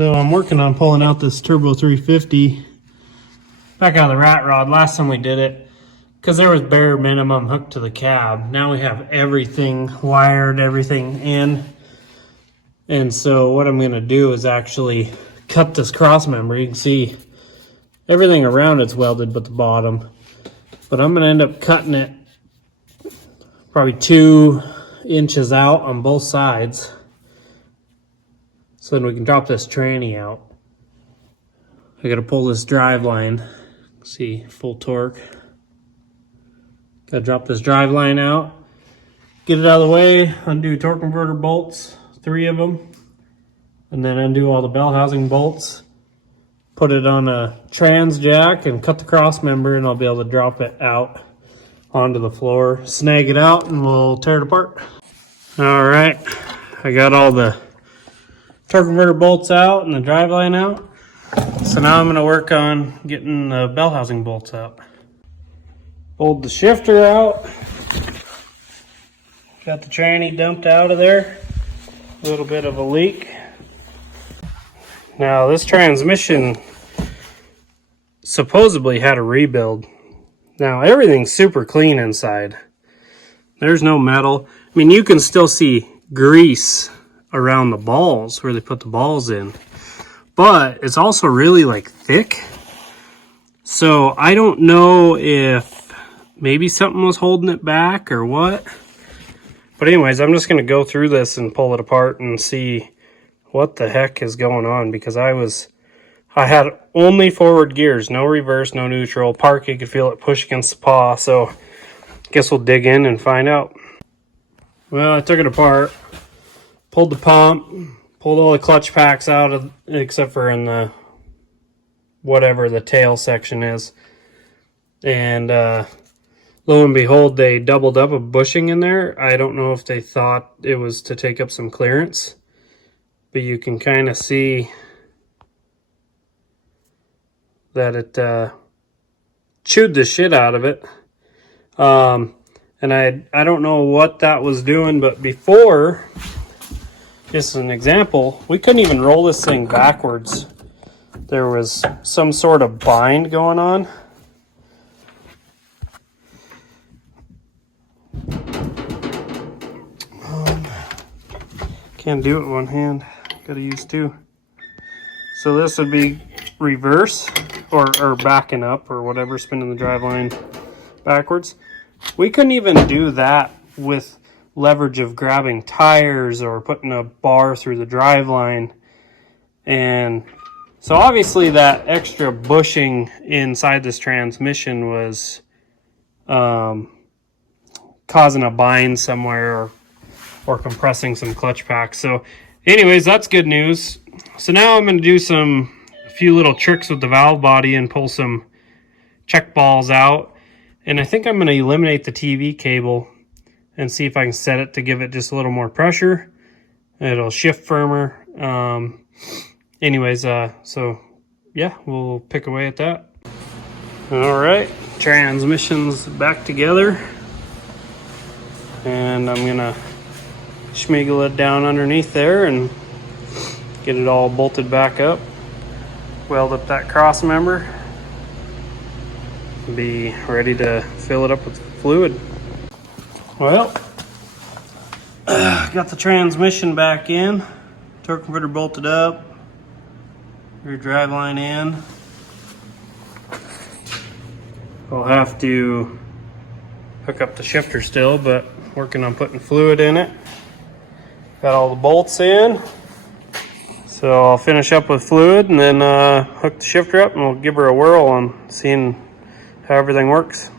So I'm working on pulling out this Turbo 350 back out of the rat rod. Last time we did it, because there was bare minimum hooked to the cab. Now we have everything wired, everything in. And so what I'm going to do is actually cut this cross member. You can see everything around it's welded but the bottom. But I'm going to end up cutting it probably 2 inches out on both sides, so then we can drop this tranny out. I got to pull this drive line. See, full torque. Got to drop this drive line out, get it out of the way, undo torque converter bolts, 3 of them, and then undo all the bell housing bolts, put it on a trans jack and cut the cross member, and I'll be able to drop it out onto the floor, snag it out, and we'll tear it apart. All right, I got all the torque converter bolts out and the drive line out. So now I'm going to work on getting the bell housing bolts out. Pulled the shifter out. Got the tranny dumped out of there. A little bit of a leak. Now this transmission supposedly had a rebuild. Now everything's super clean inside. There's no metal. I mean, you can still see grease around the balls where they put the balls in, but it's also really like thick. So I don't know if maybe something was holding it back or what. But anyways, I'm just going to go through this and pull it apart and see what the heck is going on, because I had only forward gears, no reverse, no neutral. Park, you could feel it push against the paw, so I guess we'll dig in and find out. Well, I took it apart, pulled the pump, pulled all the clutch packs out of, except for in the whatever the tail section is, and lo and behold, they doubled up a bushing in there. I don't know if they thought it was to take up some clearance, but you can kind of see that it chewed the shit out of it. And I don't know what that was doing, but before, just an example, we couldn't even roll this thing backwards. There was some sort of bind going on. Can't do it with one hand, gotta use 2. So this would be reverse or backing up or whatever, spinning the drive line backwards. We couldn't even do that with leverage of grabbing tires or putting a bar through the drive line. And so obviously that extra bushing inside this transmission was causing a bind somewhere or compressing some clutch packs. So anyways, that's good news. So now I'm going to do a few little tricks with the valve body and pull some check balls out. And I think I'm going to eliminate the TV cable and see if I can set it to give it just a little more pressure. It'll shift firmer. Anyways, so yeah, we'll pick away at that. All right, transmission's back together. And I'm going to schmiggle it down underneath there and get it all bolted back up. Weld up that cross member. Be ready to fill it up with fluid. Well, got the transmission back in, torque converter bolted up, rear drive line in. I'll have to hook up the shifter still, but working on putting fluid in it. Got all the bolts in, so I'll finish up with fluid and then hook the shifter up, and we'll give her a whirl on seeing how everything works.